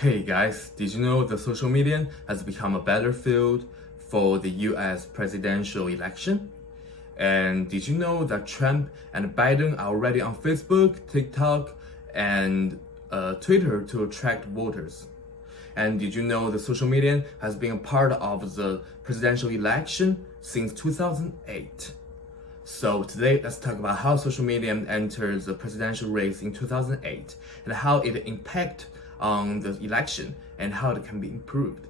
Hey guys, did you know the social media has become a battlefield for the US presidential election? And did you know that Trump and Biden are already on Facebook, TikTok, and Twitter to attract voters? And did you know the social media has been a part of the presidential election since 2008? So today, let's talk about how social media entered the presidential race in 2008 and how it impacted on the election and how it can be improved.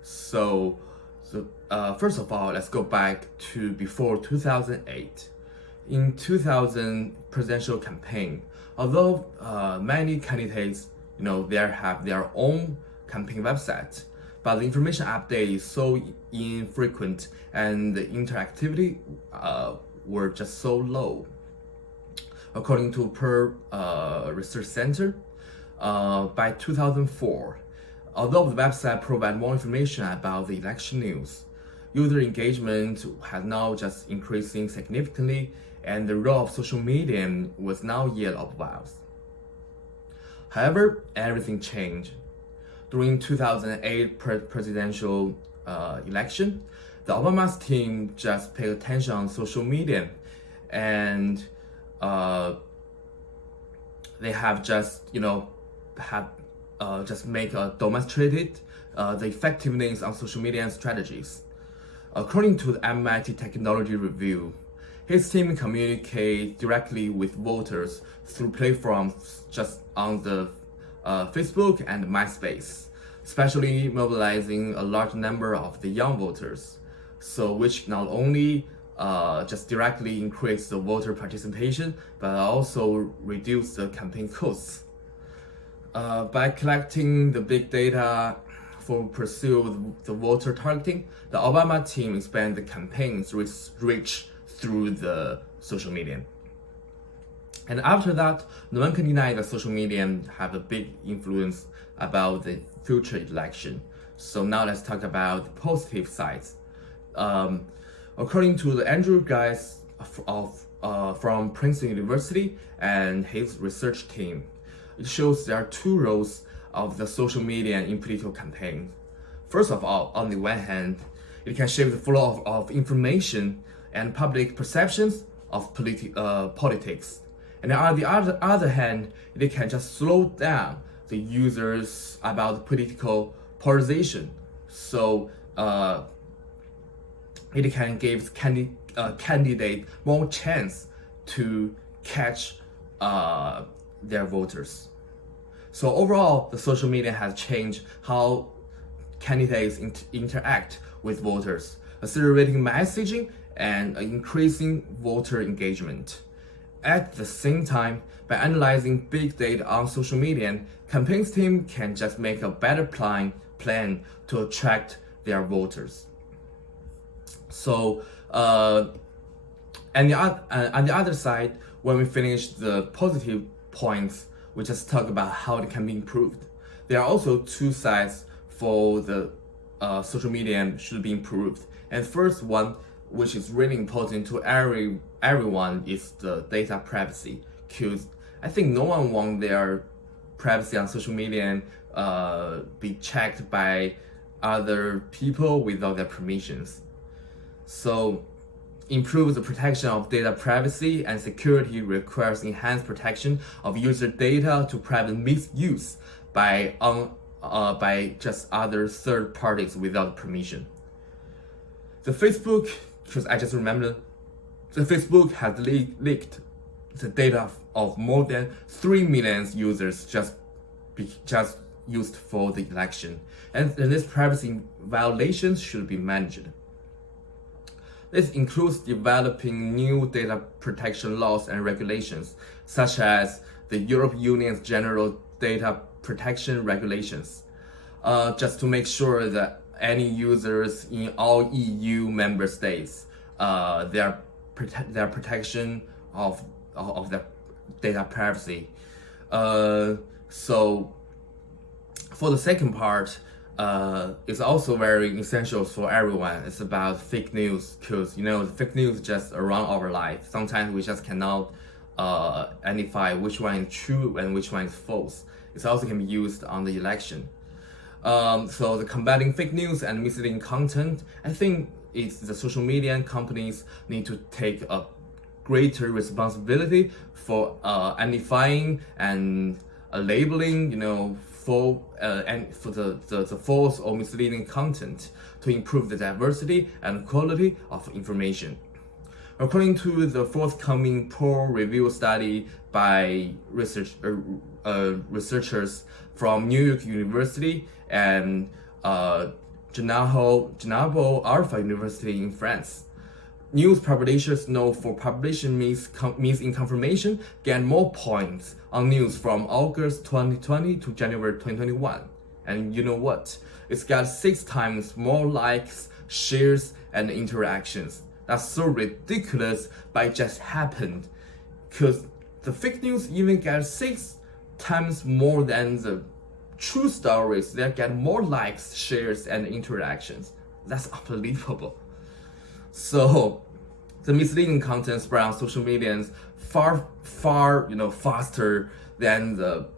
So first of all, let's go back to before 2008. In 2000 presidential campaign, although many candidates, they have their own campaign website, but the information update is so infrequent and the interactivity were just so low. According to Pew Research Center, by 2004, although the website provided more information about the election news, user engagement had now just increasing significantly, and the role of social media was now yet obvious. However, everything changed. During 2008 presidential election, the Obama's team just paid attention on social media, and they have just demonstrated the effectiveness of social media strategies. According to the MIT Technology Review, his team communicates directly with voters through platforms just on the Facebook and MySpace, especially mobilizing a large number of the young voters, so which not only just directly increase the voter participation, but also reduce the campaign costs. By collecting the big data for pursue the voter targeting, the Obama team expanded the campaign's reach through the social media. And after that, no one can deny that social media have a big influence about the future election. So now let's talk about the positive sides. According to the Andrew Geis from Princeton University and his research team, it shows there are two roles of the social media in political campaigns. First of all, on the one hand, it can shape the flow of information and public perceptions of politics. And on the other hand, it can just slow down the users about political polarization. So it can give candidate more chance to catch their voters. So overall, the social media has changed how candidates interact with voters, accelerating messaging and increasing voter engagement. At the same time, by analyzing big data on social media, campaigns team can just make a better plan to attract their voters. So, on the other side, when we finish the positive points, we just talk about how it can be improved. There are also two sides for the social media should be improved. And first one, which is really important to everyone, is the data privacy. Because I think no one wants their privacy on social media be checked by other people without their permissions. So, improve the protection of data privacy and security requires enhanced protection of user data to prevent misuse by just other third parties without permission. The Facebook, because I just remembered, the Facebook has leaked the data of more than 3 million users just used for the election, and this privacy violations should be managed. This includes developing new data protection laws and regulations, such as the European Union's General Data Protection Regulations, just to make sure that any users in all EU member states, their protection of their data privacy. So for the second part, it's also very essential for everyone. It's about fake news, because the fake news just around our life. Sometimes we just cannot identify which one is true and which one is false. It also can be used on the election. So the combating fake news and misleading content, I think it's the social media companies need to take a greater responsibility for identifying and labeling, for the false or misleading content to improve the diversity and quality of information. According to the forthcoming poll review study by researchers from New York University and Genavo Alpha University in France, news publishers known for publishing misinformation get more points on news from August 2020 to January 2021. And you know what? It's got 6 times more likes, shares, and interactions. That's so ridiculous, but it just happened. Because the fake news even get 6 times more than the true stories that get more likes, shares, and interactions. That's unbelievable. So the misleading content spread on social media is far faster than the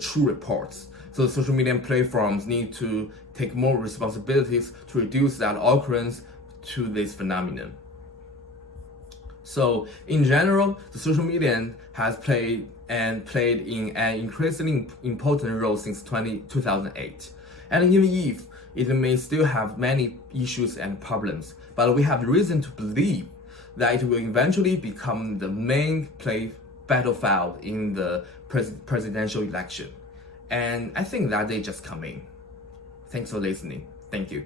true reports. So social media platforms need to take more responsibilities to reduce that occurrence to this phenomenon. So in general, the social media has played in an increasingly important role since 2008. And even if it may still have many issues and problems, but we have reason to believe that it will eventually become the main battlefield in the presidential election. And I think that day just coming. Thanks for listening. Thank you.